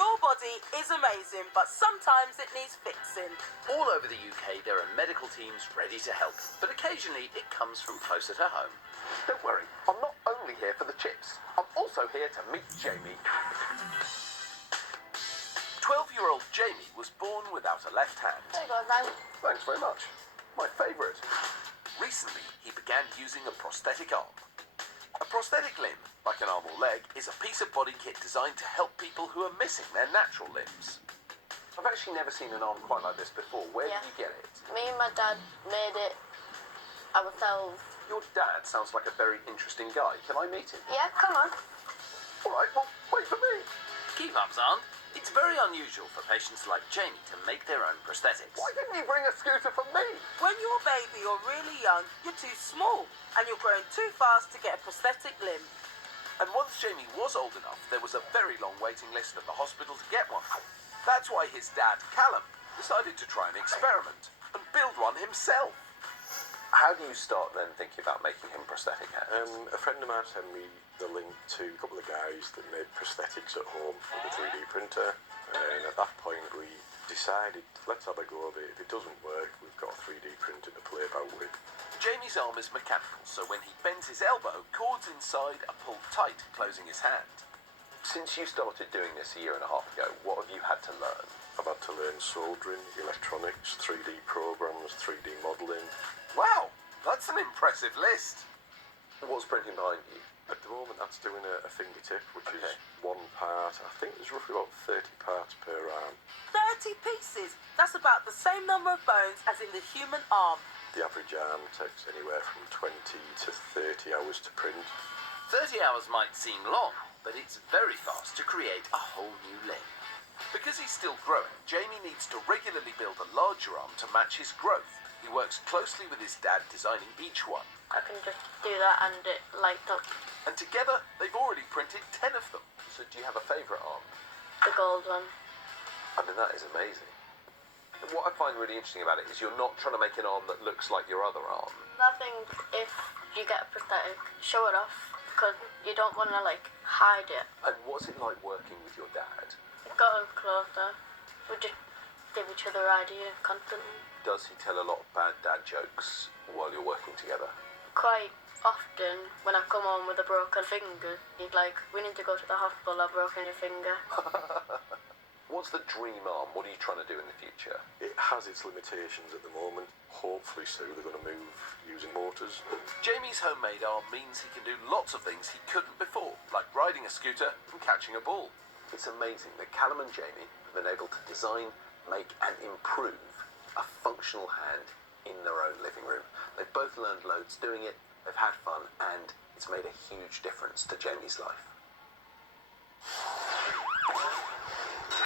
Your body is amazing, but sometimes it needs fixing. All over the UK, there are medical teams ready to help, but occasionally it comes from closer to home. Don't worry, I'm not only here for the chips. I'm also here to meet Jamie. 12-year-old Jamie was born without a left hand. There you go, now. Thanks very much. My favourite. Recently, he began using a prosthetic arm. A prosthetic limb, like an arm or leg, is a piece of body kit designed to help people who are missing their natural limbs. I've actually never seen an arm quite like this before. Where did you get it? Me and my dad made it ourselves. Your dad sounds like a very interesting guy. Can I meet him? Yeah, come on. All right, well, wait for me. Keep up, Zahn. It's very unusual for patients like Jamie to make their own prosthetics. Why didn't you bring a scooter for me? When you're a baby or really young, you're too small and you're growing too fast to get a prosthetic limb. And once Jamie was old enough, there was a very long waiting list at the hospital to get one. That's why his dad, Callum, decided to try an experiment and build one himself. How do you start then thinking about making him prosthetic hands? A friend of mine sent me the link to a couple of guys that made prosthetics at home with a 3D printer, and at that point we decided, let's have a go of it. If it doesn't work, we've got a 3D printer to play about with. Jamie's arm is mechanical, so when he bends his elbow, cords inside are pulled tight, closing his hand. Since you started doing this a year and a half ago, what have you had to learn? I've had to learn soldering, electronics, 3D programs, 3D modelling. Wow, that's an impressive list. What's printing behind you? At the moment that's doing a fingertip, which is one part. I think there's roughly about 30 parts per arm. 30 pieces? That's about the same number of bones as in the human arm. The average arm takes anywhere from 20 to 30 hours to print. 30 hours might seem long, but it's very fast to create a whole new limb. Because he's still growing, Jamie needs to regularly build a larger arm to match his growth. He works closely with his dad designing each one. I can just do that and it lights up. And together, they've already printed 10 of them. So do you have a favourite arm? The gold one. I mean, that is amazing. What I find really interesting about it is you're not trying to make an arm that looks like your other arm. I think if you get a prosthetic, show it off, because you don't want to hide it. And what's it like working with your dad? It got us closer. We just give each other ideas constantly. Does he tell a lot of bad dad jokes while you're working together? Quite often, when I come home with a broken finger, he's like, we need to go to the hospital, I've broken your finger. What's the dream arm? What are you trying to do in the future? It has its limitations at the moment. Hopefully soon they're going to move using motors. Jamie's homemade arm means he can do lots of things he couldn't before, like riding a scooter and catching a ball. It's amazing that Callum and Jamie have been able to design, make and improve a functional hand in their own living room. They've both learned loads doing it, they've had fun, and it's made a huge difference to Jamie's life.